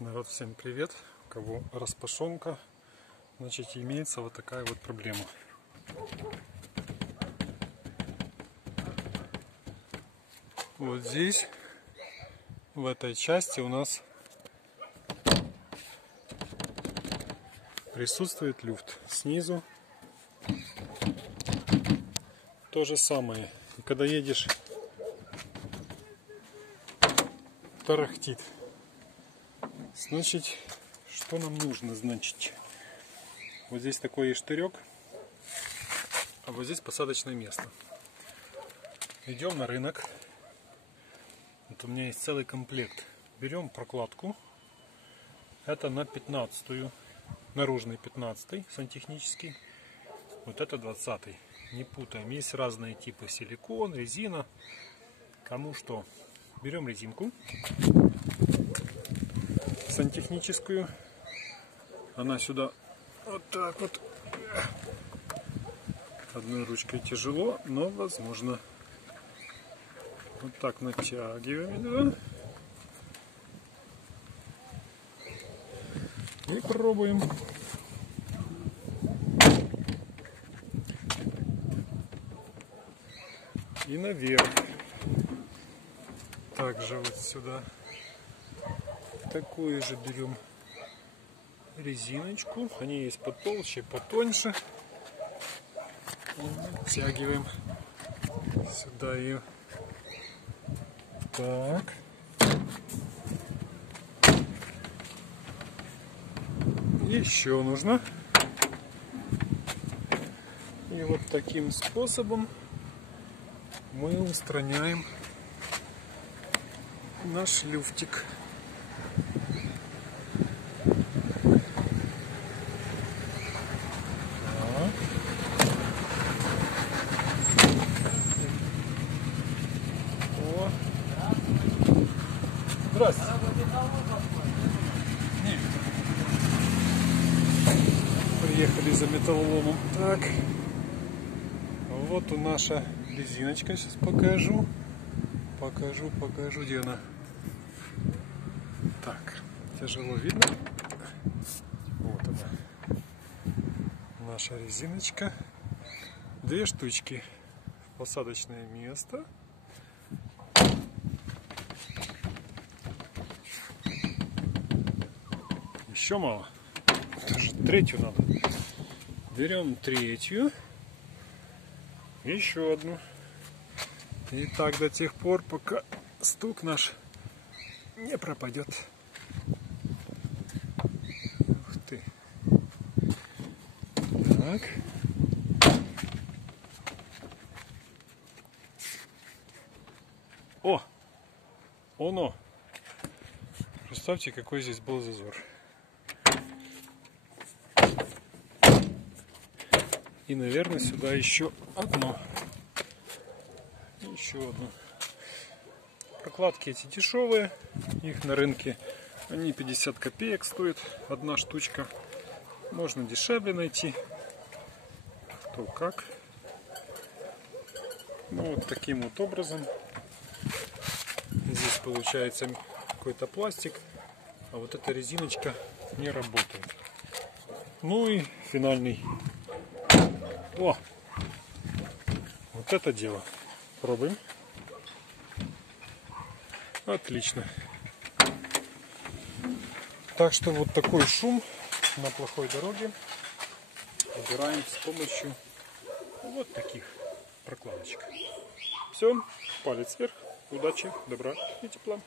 Народ, всем привет! У кого распашонка, значит, имеется вот такая вот проблема. Вот здесь, в этой части у нас присутствует люфт. Снизу то же самое. И когда едешь, тарахтит. Значит, что нам нужно? Значит, вот здесь такой штырек, а вот здесь посадочное место. Идем на рынок. Вот у меня есть целый комплект. Берем прокладку. Это на 15-ю. Наружный 15-й, сантехнический. Вот это 20-й. Не путаем. Есть разные типы: силикон, резина. Кому что. Берем резинку сантехническую. Она сюда вот так вот. Одной ручкой тяжело, но возможно. Вот так натягиваем, да? И пробуем. И наверх. Также вот сюда. Такую же берем резиночку. Они есть потолще, потоньше. И натягиваем сюда ее. Так. Еще нужно. И вот таким способом мы устраняем наш люфтик. Здравствуйте. Приехали за металлоломом. Так. Вот у наша резиночка. Сейчас покажу. Покажу, где она. Так. Тяжело видно. Вот она. Наша резиночка. Две штучки. Посадочное место. Еще мало. Даже третью надо. Берем третью. Еще одну. И так до тех пор, пока стук наш не пропадет. Ух ты. Так. О! Оно! Представьте, какой здесь был зазор. И, наверное, сюда еще одно. Еще одно. Прокладки эти дешевые. Их на рынке они 50 копеек стоят. Одна штучка. Можно дешевле найти. Кто как. Ну, вот таким вот образом. Здесь получается какой-то пластик. А вот эта резиночка не работает. Ну и финальный. О! Вот это дело. Пробуем. Отлично. Так что вот такой шум на плохой дороге убираем с помощью вот таких прокладочек. Все. Палец вверх. Удачи, добра и тепла.